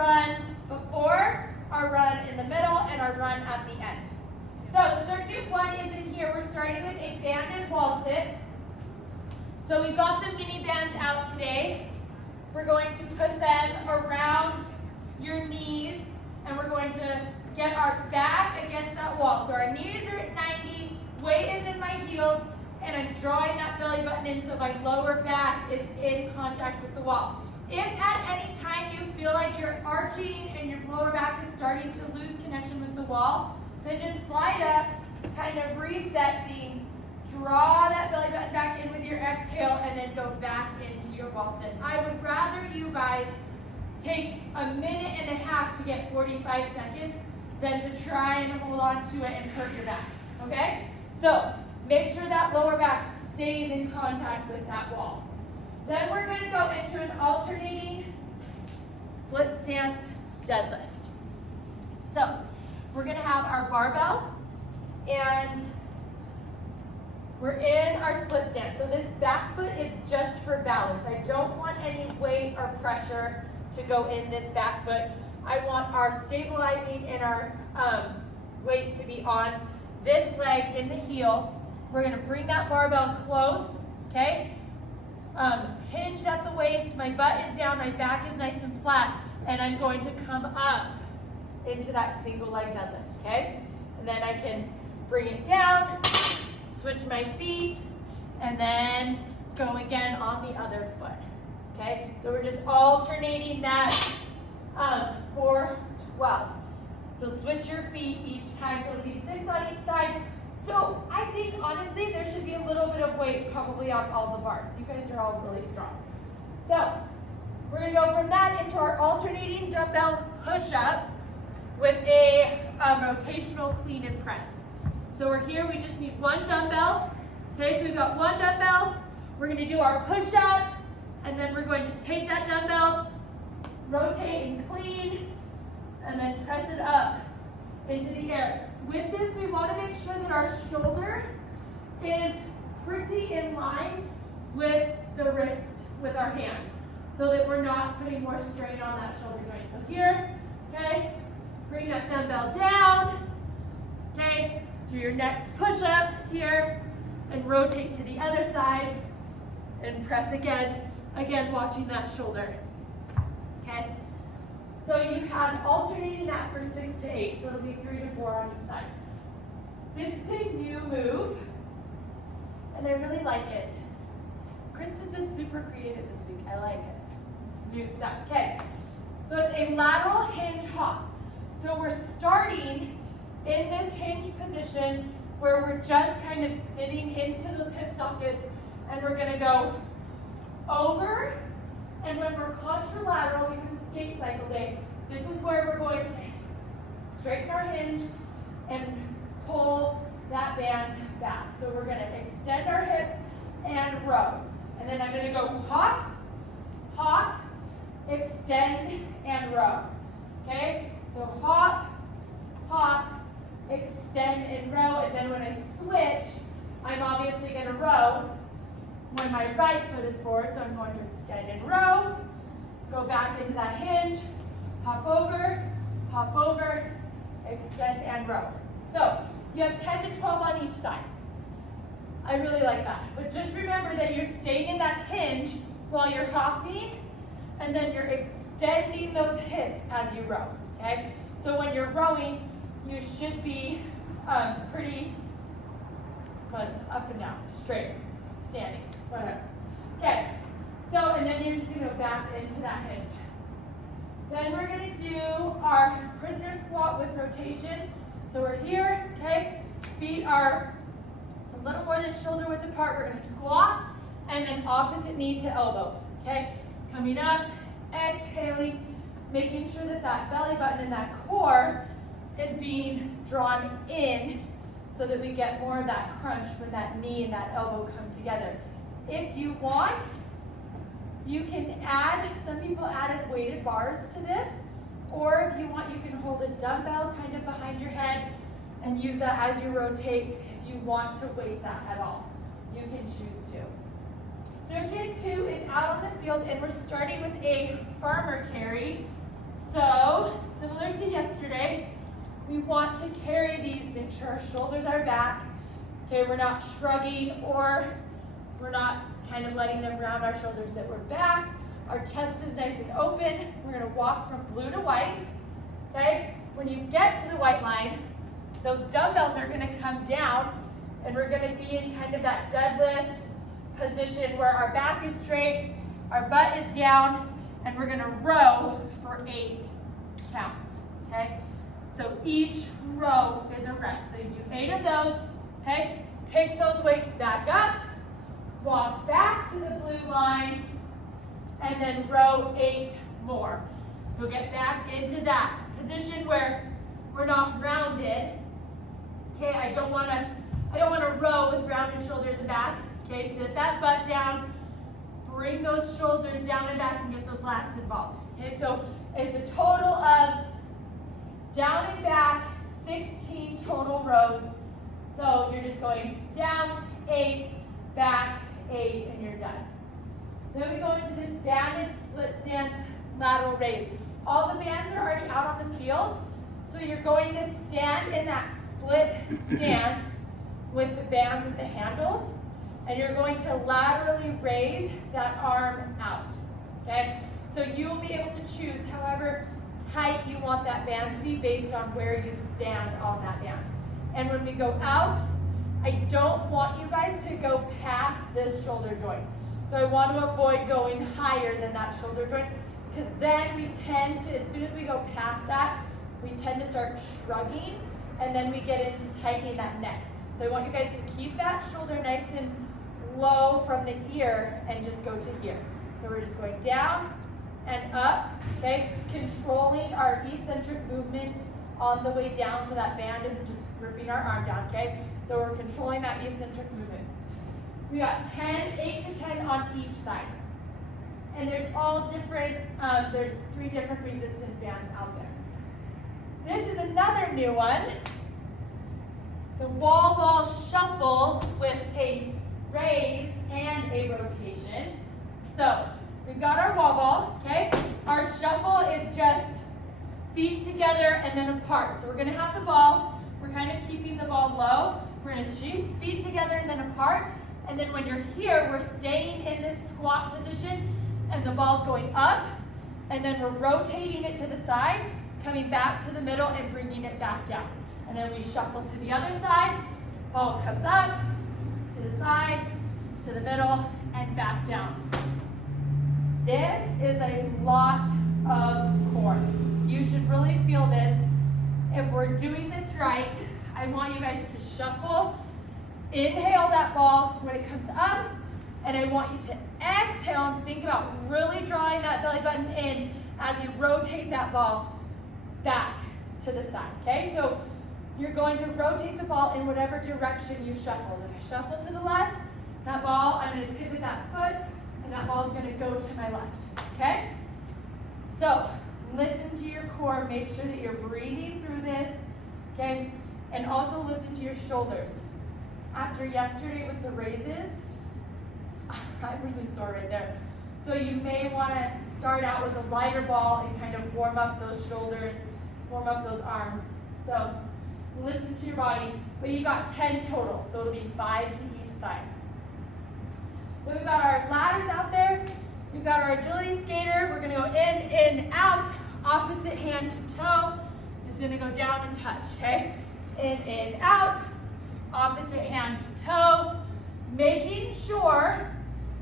run before, our run in the middle, and our run at the end. So circuit 1 is in here. We're starting with a banded wall sit. So we got the mini bands out today. We're going to put them around your knees, and we're going to get our back against that wall. So our knees are at 90, weight is in my heels, and I'm drawing that belly button in so my lower back is in contact with the wall. If at any time you feel like you're arching and your lower back is starting to lose connection with the wall, then just slide up, kind of reset things, draw that belly button back in with your exhale, and then go back into your wall sit. I would rather you guys take a minute and a half to get 45 seconds than to try and hold on to it and hurt your backs, okay? So make sure that lower back stays in contact with that wall. Then we're going to go into an alternating split stance deadlift. So we're going to have our barbell, and we're in our split stance. So this back foot is just for balance. I don't want any weight or pressure to go in this back foot. I want our stabilizing and our weight to be on this leg in the heel. We're going to bring that barbell close, okay? Hinged at the waist, my butt is down, my back is nice and flat, and I'm going to come up into that single leg deadlift, okay? And then I can bring it down, switch my feet, and then go again on the other foot, okay? So we're just alternating that for 12. So switch your feet each time, so it'll be 6 on each side. So I think, honestly, there should be a little bit of weight probably on all the bars. You guys are all really strong. So we're going to go from that into our alternating dumbbell push-up with a rotational clean and press. So we're here, we just need one dumbbell. Okay, so we've got one dumbbell. We're going to do our push-up, and then we're going to take that dumbbell, rotate and clean, and then press it up into the air. With this, we want to make sure that our shoulder is pretty in line with the wrist with our hand, so that we're not putting more strain on that shoulder joint. So here, okay, bring that dumbbell down, okay, do your next push-up here, and rotate to the other side, and press again watching that shoulder, okay? So you have alternating that for 6 to 8, so it'll be 3 to 4 on each side. This is a new move, and I really like it. Krista's been super creative this week. I like it. It's new stuff. Okay, so it's a lateral hinge hop. So we're starting in this hinge position where we're just kind of sitting into those hip sockets, and we're going to go over, and when we're contralateral, because it's gait cycle day, this is where we're going to straighten our hinge and pull that band back. So we're going to extend our hips and row. And then I'm going to go hop, hop, extend, and row. Okay? So hop, hop, extend, and row. And then when I switch, I'm obviously going to row when my right foot is forward. So I'm going to extend and row, go back into that hinge, hop over, extend, and row. So you have 10 to 12 on each side. I really like that. But just remember that you're staying in that hinge while you're hopping, and then you're extending those hips as you row, okay? So when you're rowing, you should be pretty up and down, straight, standing, whatever. Okay, so, and then you're just going to go back into that hinge. Then we're going to do our prisoner squat with rotation. So we're here, okay? Feet are a little more than shoulder width apart. We're going to squat, and then opposite knee to elbow, okay? Coming up, exhaling, making sure that that belly button and that core is being drawn in so that we get more of that crunch when that knee and that elbow come together. If you want, you can add, some people added weighted bars to this, or if you want, you can hold a dumbbell kind of behind your head and use that as you rotate if you want to weight that at all. You can choose to. Circuit 2 is out on the field, and we're starting with a farmer carry So, similar to yesterday, we want to carry these, make sure our shoulders are back. Okay, we're not shrugging or we're not kind of letting them round our shoulders, that we're back. Our chest is nice and open. We're gonna walk from blue to white, okay? When you get to the white line, those dumbbells are gonna come down and we're gonna be in kind of that deadlift position where our back is straight, our butt is down, and we're gonna row for 8 counts, okay? So each row is a rep. So you do 8 of those, okay? Pick those weights back up, walk back to the blue line, and then row 8 more. So get back into that position where we're not rounded. Okay, I don't wanna row with rounded shoulders and back. Okay, sit that butt down, bring those shoulders down and back and get those lats involved. Okay, so it's a total of down and back, 16 total rows. So you're just going down 8, back 8, and you're done. Then we go into this banded split stance lateral raise. All the bands are already out on the field, so you're going to stand in that split stance with the bands with the handles, and you're going to laterally raise that arm out, okay? So you'll be able to choose however tight you want that band to be based on where you stand on that band. And when we go out, I don't want you guys to go past this shoulder joint. So I want to avoid going higher than that shoulder joint, because then we tend to, as soon as we go past that, we tend to start shrugging, and then we get into tightening that neck. So I want you guys to keep that shoulder nice and low from the ear and just go to here. So we're just going down and up, okay? Controlling our eccentric movement on the way down so that band isn't just ripping our arm down, okay? So we're controlling that eccentric movement. We got 8 to 10 on each side. And there's all different, there's 3 different resistance bands out there. This is another new one. The wall ball shuffle with a raise and a rotation. So we've got our wall ball, okay? Our shuffle is just feet together and then apart. So we're gonna have the ball, we're kind of keeping the ball low. We're gonna shoot feet together and then apart. And then when you're here, we're staying in this squat position and the ball's going up, and then we're rotating it to the side, coming back to the middle and bringing it back down. And then we shuffle to the other side, ball comes up, to the side, to the middle, and back down. This is a lot of core. You should really feel this. If we're doing this right, I want you guys to shuffle, inhale that ball when it comes up, and I want you to exhale and think about really drawing that belly button in as you rotate that ball back to the side, okay? So you're going to rotate the ball in whatever direction you shuffle. If I shuffle to the left, that ball, I'm going to pivot that foot, and that ball is going to go to my left, okay? So listen to your core, make sure that you're breathing through this, okay? And also listen to your shoulders. After yesterday with the raises, I'm really sore right there. So you may want to start out with a lighter ball and kind of warm up those shoulders, warm up those arms. So listen to your body, but you got 10 total, so it'll be 5 to each side. Then we've got our ladders out there. We've got our agility skater. We're gonna go in, out, opposite hand to toe. It's gonna go down and touch, okay? In, out, opposite hand to toe. Making sure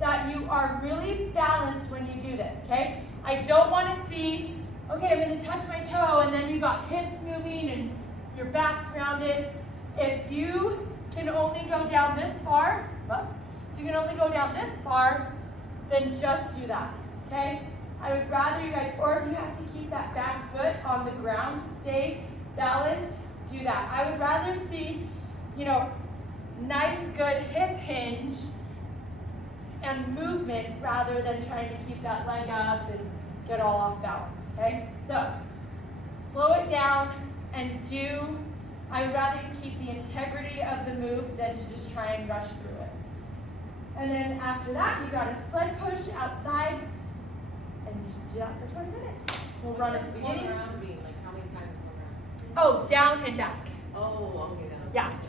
that you are really balanced when you do this, okay? I don't wanna see, okay, I'm gonna touch my toe and then you got hips moving and your back's rounded. If you can only go down this far, then just do that, okay? I would rather you guys, or if you have to keep that back foot on the ground to stay balanced, do that. I would rather see, nice good hip hinge and movement rather than trying to keep that leg up and get all off balance, okay? So, slow it down and I would rather you keep the integrity of the move than to just try and rush through it. And then after that, you got a sled push outside, and you just do that for 20 minutes. We'll run at the One beginning. round being like how many times one round? Oh, down and back. Oh, okay. Yeah. So